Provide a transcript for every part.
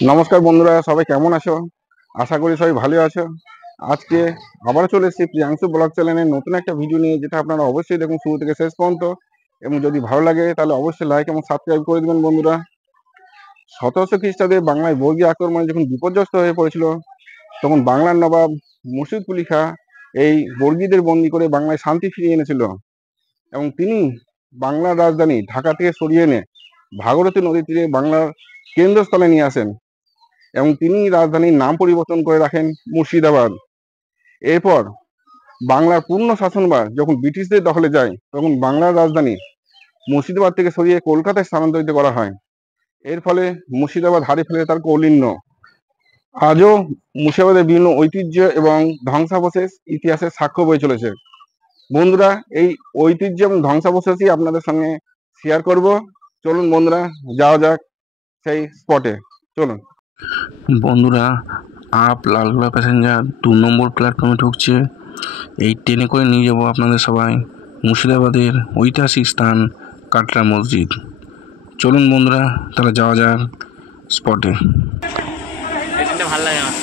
নমস্কার বন্ধুরা, সবাই কেমন আছো? আশা করি সবাই ভালো আছো। আজকে আবার চলে এসেছি প্রিয়াংশু ব্লগ চ্যানেলের নতুন একটা ভিডিও নিয়ে, যেটা আপনারা অবশ্যই দেখুন শুরু থেকে শেষ পর্যন্ত। এবং যদি ভালো লাগে তাহলে অবশ্যই লাইক এবং সাবস্ক্রাইব করে দেবেন বন্ধুরা। 1700 খ্রিস্টাব্দে বাংলায় বর্গী আক্রমণে যখন বিপর্যস্ত হয়ে পড়েছিল, তখন বাংলার নবাব মুর্শিদ কুলি খাঁ এই বর্গীদের বন্দী করে বাংলায় শান্তি ফিরিয়ে এনেছিল। এবং তিনি বাংলার রাজধানী ঢাকা থেকে সরিয়ে এনে ভাগীরথী নদীর তীরে বাংলার কেন্দ্রস্থলে নিয়ে আসেন এবং তিনি রাজধানীর নাম পরিবর্তন করে রাখেন মুর্শিদাবাদ। এরপর বাংলার পূর্ণ শাসনভার যখন ব্রিটিশদের দখলে যায়, তখন বাংলার রাজধানী মুর্শিদাবাদ থেকে সরিয়ে কলকাতায় স্থানান্তরিত করা হয়। এর ফলে মুর্শিদাবাদ হারিয়ে ফেলে তার কৌলিন্য। আজও মুর্শিদাবাদের বিভিন্ন ঐতিহ্য এবং ধ্বংসাবশেষ ইতিহাসের সাক্ষ্য বয়ে চলেছে। বন্ধুরা, এই ঐতিহ্য এবং ধ্বংসাবশেষই আপনাদের সঙ্গে শেয়ার করব। চলুন বন্ধুরা, যাওয়া যাক সেই স্পটে। চলুন বন্ধুরা, লালগোলা প্যাসেঞ্জার 2 নম্বর প্ল্যাটফর্মে ঢুকছে। এই ট্রেনে করে নিয়ে যাবো আপনাদের সবাই মুর্শিদাবাদের ঐতিহাসিক স্থান কাটরা মসজিদ। চলুন বন্ধুরা, তাহলে যাওয়া যাক স্পটে। ভালো লাগে আমার।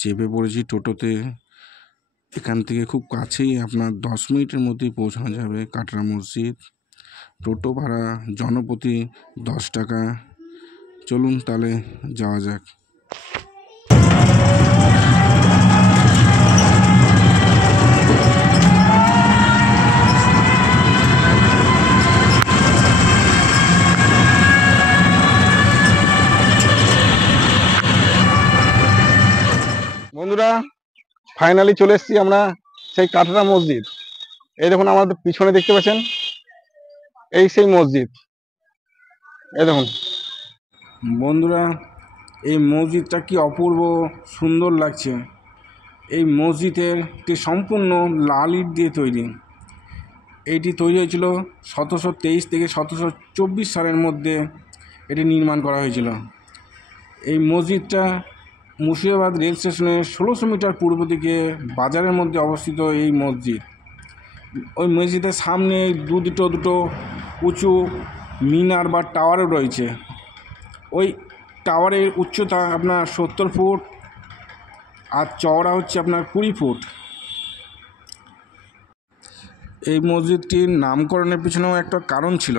চেপে পড়েছি টোটোতে। এখান থেকে খুব কাছেই, আপনার 10 মিনিটের মধ্যেই পৌঁছানো যাবে কাটরা মসজিদ। টোটো ভাড়া জনপ্রতি 10 টাকা। চলুন তাহলে যাওয়া যাক। বন্ধুরা ফাইনালি চলে এসেছি আমরা সেই কাটরা মসজিদ। এই দেখুন আমাদের পিছনে দেখতে পাচ্ছেন, এই সেই মসজিদ। এই দেখুন বন্ধুরা, এই মসজিদটা কি অপূর্ব সুন্দর লাগছে। এই মসজিদের সম্পূর্ণ লাল ইট দিয়ে তৈরি। এটি তৈরি হয়েছিল 1723 থেকে 1724 সালের মধ্যে এটি নির্মাণ করা হয়েছিল। এই মসজিদটা মুর্শিদাবাদ রেল স্টেশনের 1600 মিটার পূর্ব দিকে বাজারের মধ্যে অবস্থিত এই মসজিদ। ওই মসজিদের সামনে দুটো উঁচু মিনার বা টাওয়ারও রয়েছে। ওই টাওয়ারের উচ্চতা আপনার 70 ফুট আর চওড়া হচ্ছে আপনার 20 ফুট। এই মসজিদটির নামকরণের পিছনেও একটা কারণ ছিল।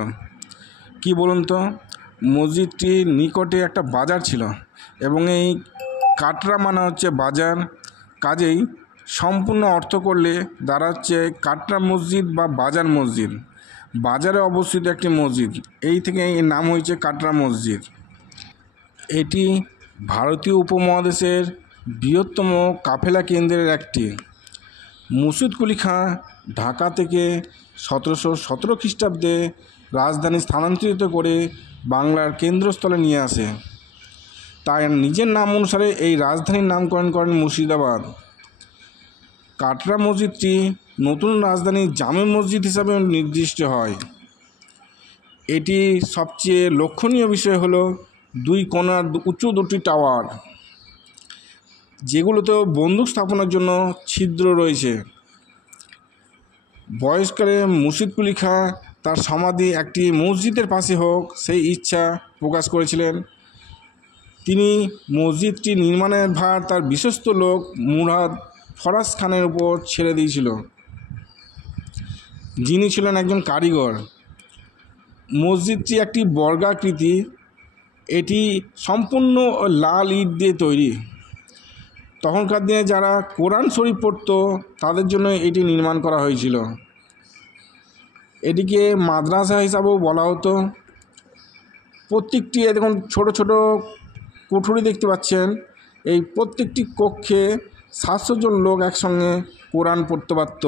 কি বলুন তো, মসজিদটির নিকটে একটা বাজার ছিল এবং এই কাটরা মানে হচ্ছে বাজার। কাজেই সম্পূর্ণ অর্থ করলে দাঁড়াচ্ছে কাটরা মসজিদ বা বাজার মসজিদ। বাজারে অবস্থিত একটি মসজিদ, এই থেকে এর নাম হয়েছে কাটরা মসজিদ। এটি ভারতীয় উপমহাদেশের বৃহত্তম কাফেলা কেন্দ্রের একটি। মুর্শিদ কুলি খাঁ ঢাকা থেকে 1717 খ্রিস্টাব্দে রাজধানী স্থানান্তরিত করে বাংলার কেন্দ্রস্থলে নিয়ে আসে। তাই নিজের নাম অনুসারে এই রাজধানীর নামকরণ করেন মুর্শিদাবাদ। কাটরা মসজিদটি নতুন রাজধানী জামে মসজিদ হিসাবে নির্দিষ্ট হয়। এটি সবচেয়ে লক্ষণীয় বিষয় হলো 2 কোণার উঁচু 2টি টাওয়ার, যেগুলোতে বন্দুক স্থাপনের জন্য ছিদ্র রয়েছে। বয়সকালে মুর্শিদ কুলি খাঁ তার সমাধি একটি মসজিদের পাশে হোক সেই ইচ্ছা প্রকাশ করেছিলেন। তিনি মসজিদটি নির্মাণের ভার তার বিশ্বস্ত লোক মুরাদ ফরাজ খানের উপর ছেড়ে দিয়েছিল, যিনি ছিলেন একজন কারিগর। মসজিদটি একটি বর্গাকৃতি। এটি সম্পূর্ণ লাল ইট দিয়ে তৈরি। তখনকার দিনে যারা কোরআন শরীফ পড়ত তাদের জন্য এটি নির্মাণ করা হয়েছিল। এটিকে মাদ্রাসা হিসাবেও বলা হতো। প্রত্যেকটি দেখুন ছোট ছোট কুঠুরি দেখতে পাচ্ছেন। এই প্রত্যেকটি কক্ষে 700 জন লোক একসঙ্গে কোরআন পড়তে পারত।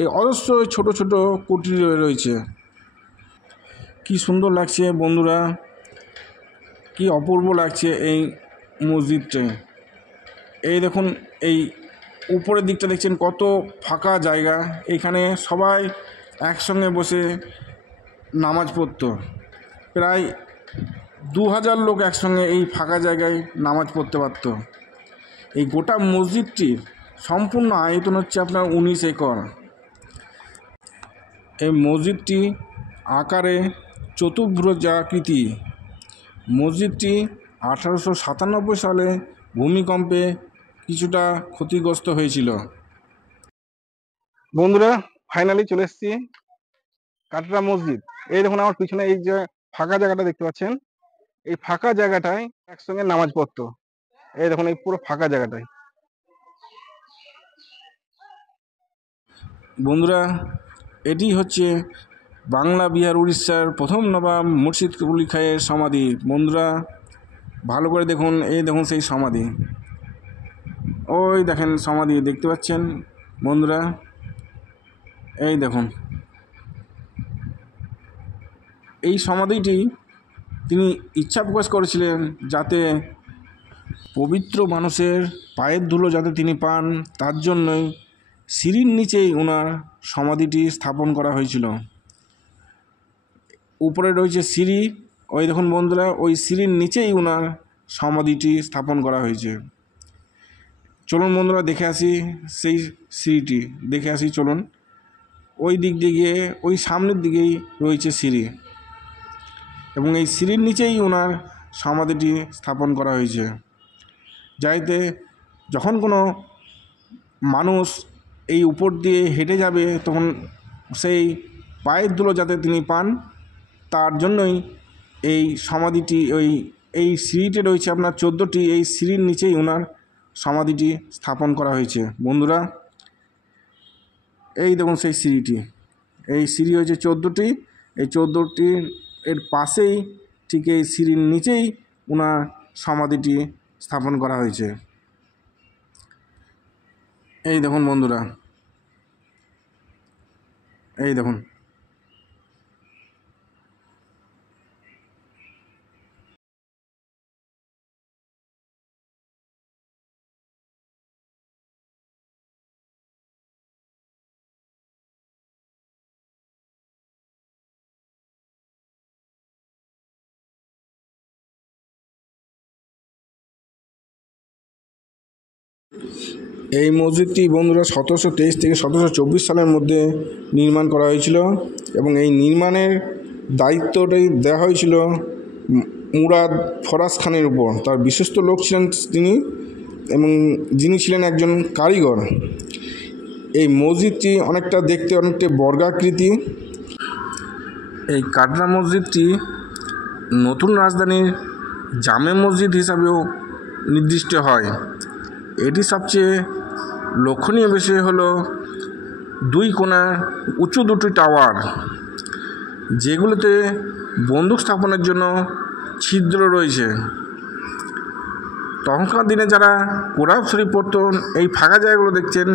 এই অজস্র ছোট ছোট কুঠুরি রয়েছে। কি সুন্দর লাগছে বন্ধুরা, কি অপূর্ব লাগছে এই মসজিদটা। এই দেখুন, এই উপরের দিকটা দেখছেন কত ফাঁকা জায়গা। এখানে সবাই একসঙ্গে বসে নামাজ পড়তো। প্রায় 2000 লোক একসঙ্গে এই ফাঁকা জায়গায় নামাজ পড়তে পারত। এই গোটা মসজিদটির সম্পূর্ণ আয়তন হচ্ছে আপনার 19 একর। এই মসজিদটি আকারে চতুর্ভুজাকৃতি। মসজিদটি 1897 সালে ভূমিকম্পে কিছুটা ক্ষতিগ্রস্ত হয়েছিল। বন্ধুরা ফাইনালি চলে এসেছি কাটরা মসজিদ। এই দেখুন আমার পিছনে এই যে ফাঁকা জায়গাটা দেখতে পাচ্ছেন, এই ফাঁকা জায়গাটায় একসঙ্গে নামাজ পড়তো। এই দেখুন এই পুরো ফাঁকা জায়গাটায়। বন্ধুরা, এটি হচ্ছে বাংলা বিহার উড়িষ্যার প্রথম নবাব মুর্শিদ কুলি খাঁয়ের সমাধি। বন্ধুরা ভালো করে দেখুন, এই দেখুন সেই সমাধি। ওই দেখেন সমাধি দেখতে পাচ্ছেন বন্ধুরা, এই দেখুন এই সমাধিটি তিনি ইচ্ছা প্রকাশ করেছিলেন যাতে পবিত্র মানুষের পায়ের ধুলো যাতে তিনি পান, তার জন্যই সিঁড়ির নিচেই ওনার সমাধিটি স্থাপন করা হয়েছিল। উপরে রয়েছে সিঁড়ি, ওই দেখুন বন্ধুরা ওই সিঁড়ির নিচেই ওনার সমাধিটি স্থাপন করা হয়েছে। চলুন বন্ধুরা দেখে আসি সেই সিঁড়িটি, দেখে আসি চলুন। ওই দিক দিয়ে গিয়ে ওই সামনের দিকেই রয়েছে সিঁড়ি এবং এই সিঁড়ির নিচেই ওনার সমাধিটি স্থাপন করা হয়েছে, যাইতে যখন কোনো মানুষ এই উপর দিয়ে হেঁটে যাবে তখন সেই পায়ের ধুলো যাতে তিনি পান তার জন্যই এই সমাধিটি এই সিঁড়িটি রয়েছে আপনার 14টি, এই সিঁড়ির নিচেই ওনার সমাধিটি স্থাপন করা হয়েছে। বন্ধুরা এই দেখুন সেই সিঁড়িটি, এই সিঁড়ি হয়েছে 14টি, এই 14টি এর পাশেই ঠিক এই সিঁড়ির নিচেই ওনার সমাধিটি স্থাপন করা হয়েছে। এই দেখুন বন্ধুরা, এই দেখুন। এই মসজিদটি বন্ধুরা 1723 থেকে 1724 সালের মধ্যে নির্মাণ করা হয়েছিল এবং এই নির্মাণের দায়িত্বটাই দেওয়া হয়েছিল মুরাদ ফরাজ খানের উপর। তার বিশ্বস্ত লোক ছিলেন তিনি এবং যিনি ছিলেন একজন কারিগর। এই মসজিদটি অনেকটা দেখতে অনেকটা বর্গাকৃতি। এই কাটরা মসজিদটি নতুন রাজধানীর জামে মসজিদ হিসাবেও নির্দিষ্ট হয়। এটি সবচেয়ে লক্ষণীয় বিষয় হলো 2 কোণার উঁচু 2টি টাওয়ার, যেগুলোতে বন্দুক স্থাপনের জন্য ছিদ্র রয়েছে। তখনকার দিনে যারা কোরআন শরীফ পড়ত, এই ফাঁকা জায়গাগুলো দেখছেন,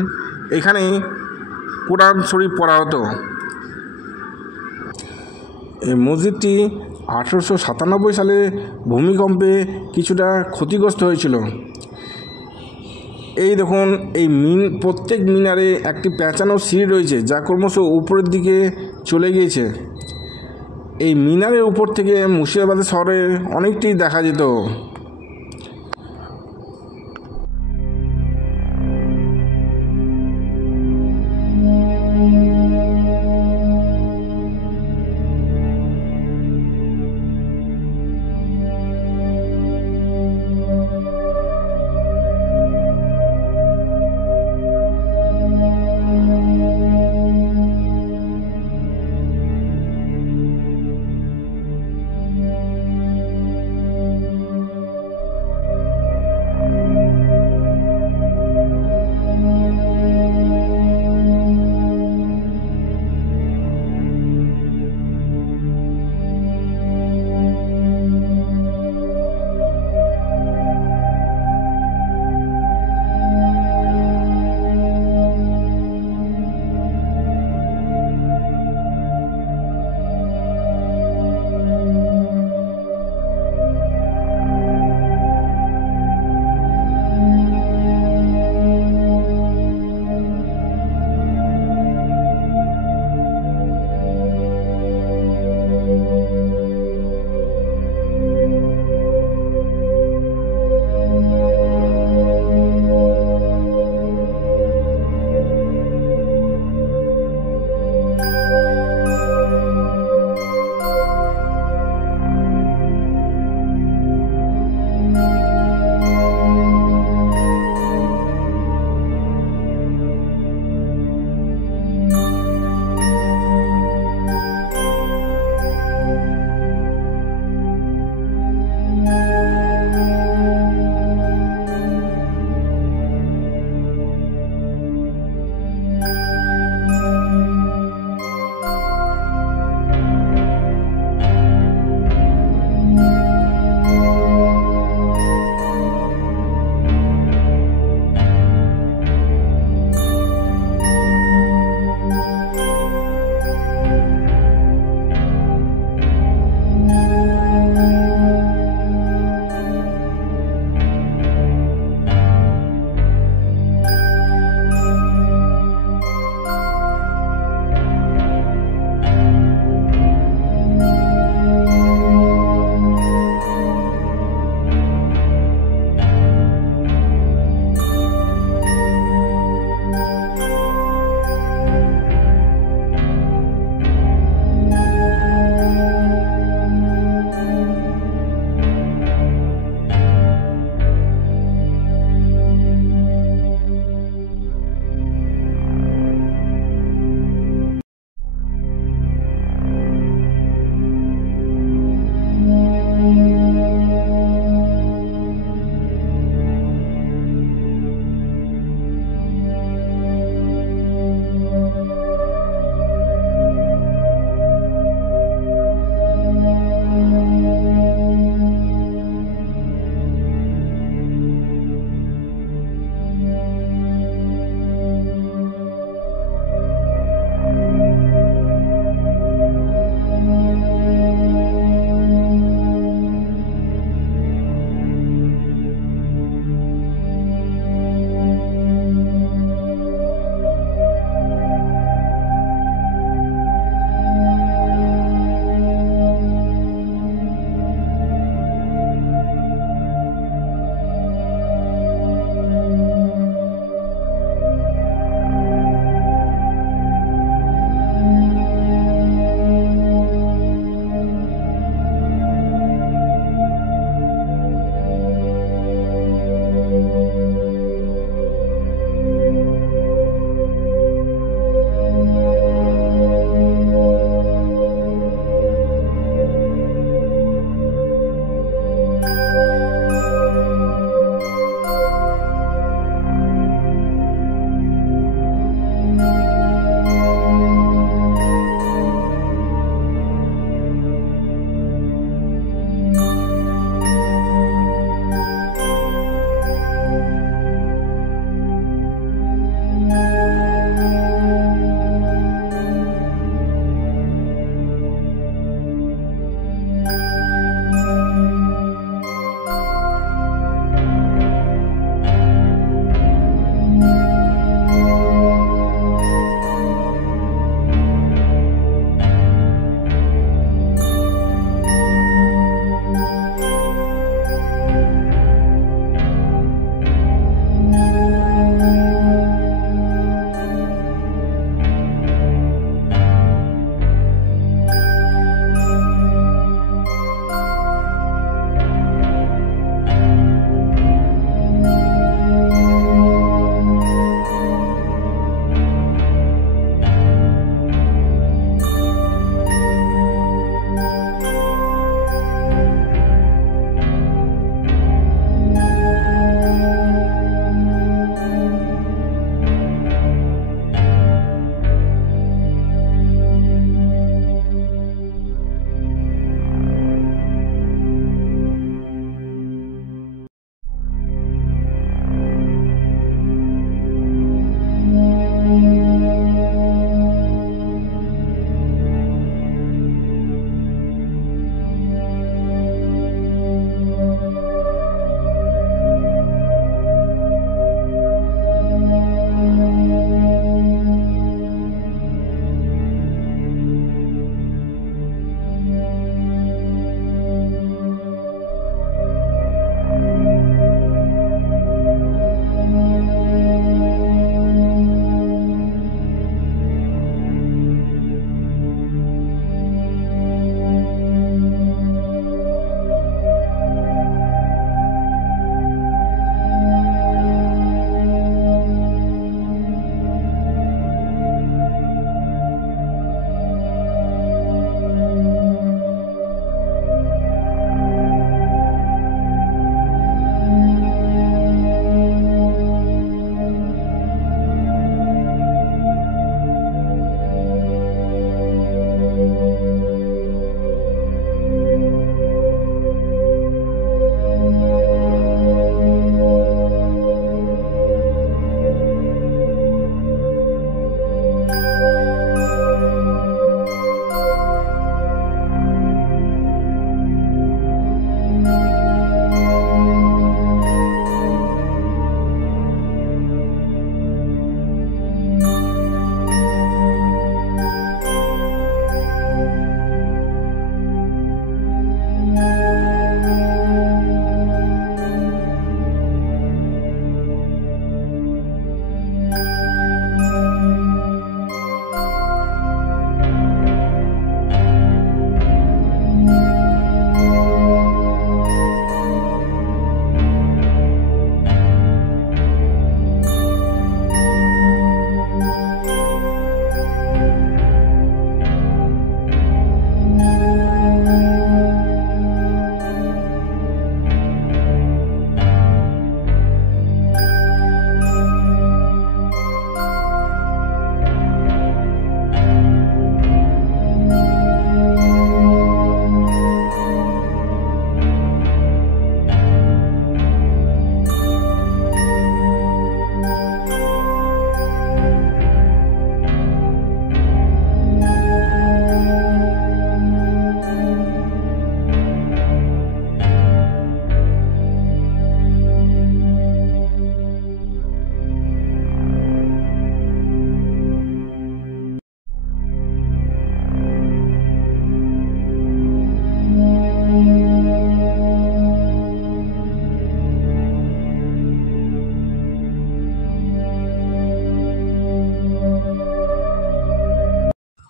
এখানে কোরআন শরীফ পড়া হতো। এই মসজিদটি 1897 সালে ভূমিকম্পে কিছুটা ক্ষতিগ্রস্ত হয়েছিল। এই দেখুন, এই প্রত্যেক মিনারে একটি পেঁচানো সিঁড়ি রয়েছে যা ক্রমশ উপরের দিকে চলে গিয়েছে। এই মিনারের উপর থেকে মুর্শিদাবাদ শহরে অনেকটি দেখা যেত।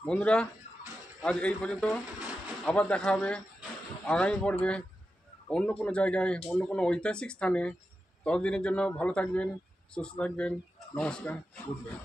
বন্ধুরা, আজ এই পর্যন্ত। আবার দেখা হবে আগামী পর্বে অন্য কোনো জায়গায়, অন্য কোনো ঐতিহাসিক স্থানে। ততদিনের জন্য ভালো থাকবেন, সুস্থ থাকবেন। নমস্কার, গুড বাই।